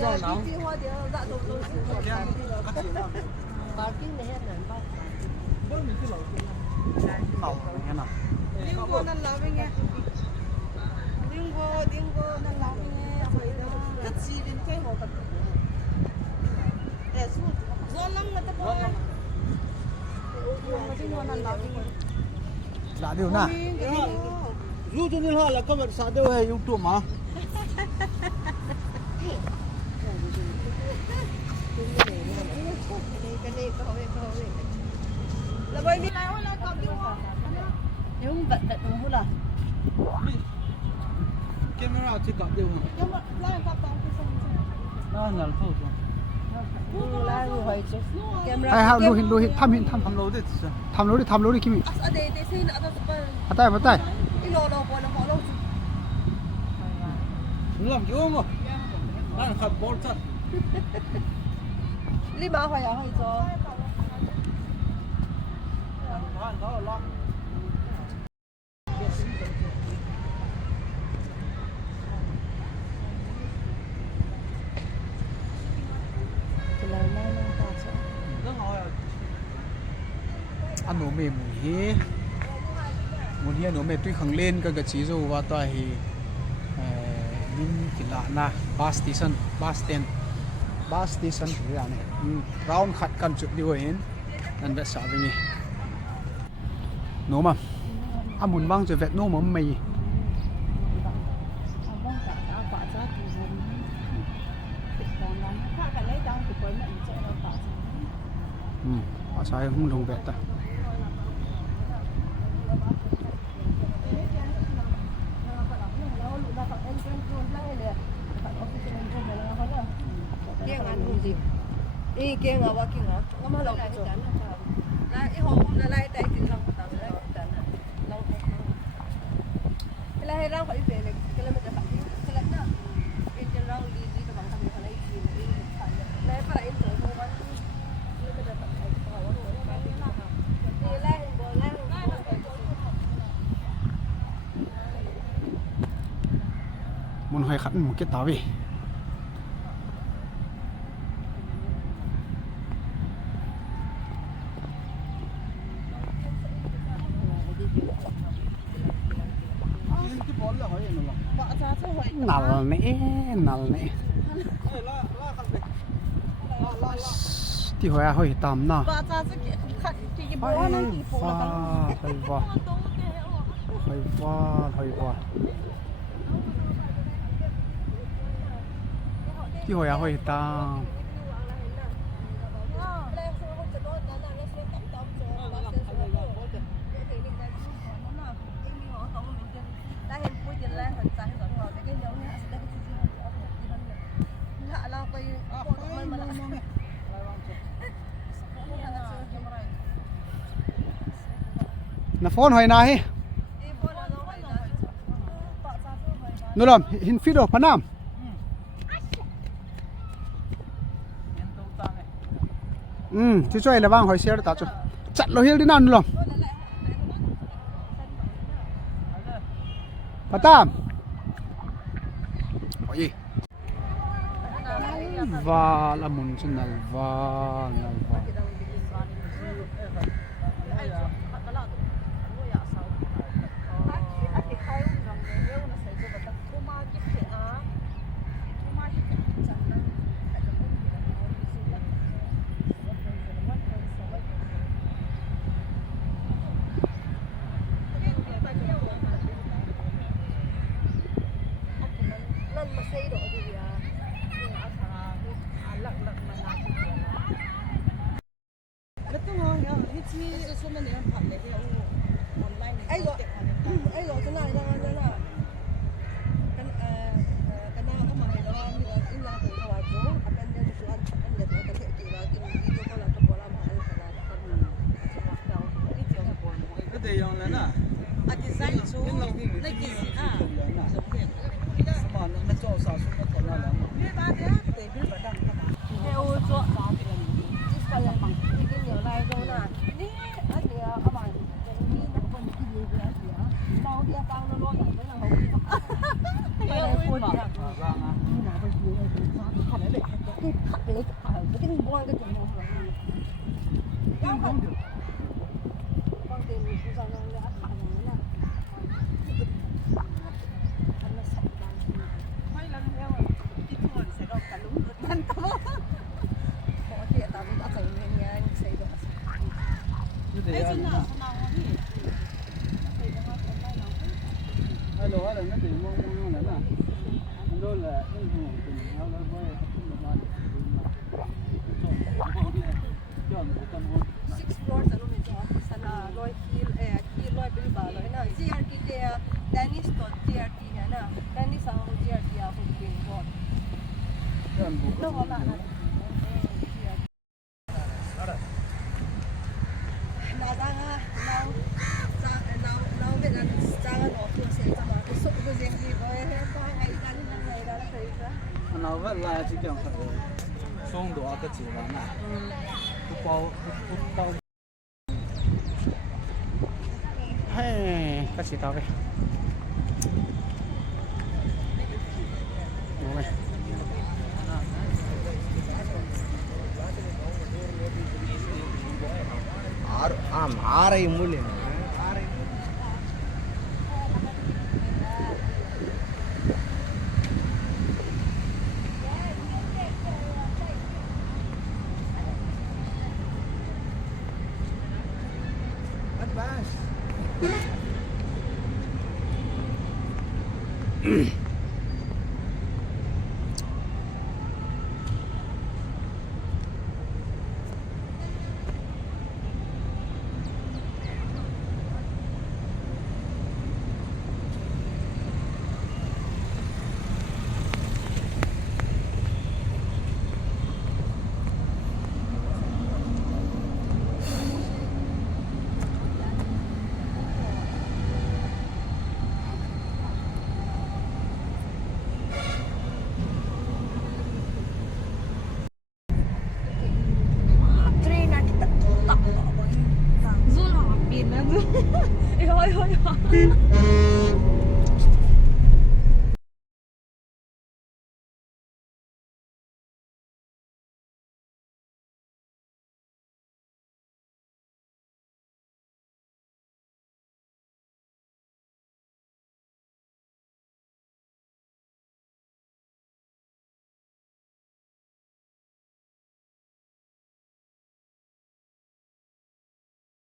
到囊。好，你看呐。英国那老兵哎，英国那老兵哎，个鸡的最好的。哎，是，我啷个的不？Lạ điều nào? Dù cho nên là các bạn xã đều hay dùng trộm mà. Là bởi vì này là còn tiêu hoa. Nếu không bật đúng không là? Camera chỉ cặp điều. Nhưng mà lại cặp bằng cái xong. Nó là thôi. Ai ha lui tham lối đi tham lối đi kimi. Bắt tay. Làm gì không? Anh khát bột chắc. Đi mà phải à hay cho. Anome mùi anome tuy khẳng lên cái chỉ dù và tòa thì mình chỉ là na bus station thì là này round khát cần chụp đi rồi nên vẽ sao vậy nhỉ nó mà muốn băng rồi vẽ nó mà mày sao không đồng vẹt ta kia ngà qua kia ngà ngắm lâu lại chán là cái hôm là lại tại cái lòng tao lại chán lâu cái là rau phải về này cái là mình đã phải cái là nó cái chân rau đi tao bằng thằng này gì đi lại phải in rồi thôi bạn cái mình đã phải vào đó rồi đi lại muốn hay khăn một cái táo về nal nè thì hồi tạm na thì hồi tạm na phone hồi này nó làm hình phi đồ Pan Nam chứ cho là vang hồi xe đã cho chặt lo hill đi nào nữa Pan Nam ôi và là muốn chân nào và Mungkin buang ke timur. Yang kan buang timur susah yang lihat yang mana. Karena sakit. Mai lang yang itu kan saya dah kalung mantap. Kok dia tahu tak saya nyanyi saya dah. Ay, sana ni. Hello, hello, nó tìm mong mong nữa nè. Đó là cái hồ tình nhau là voi nó mà Six floors ano medyo sana Roy Hill Roy Bilbao na GRT dia Dennis tot GRT niya na Dennis ang GRT ako din road. No wala na. Nó vẫn là chỉ kiểu xong đồ cái chữ là nè, bao bao hay cái gì tao vậy, đúng rồi. ஆரை மூலியம் Ôi ôi ôi.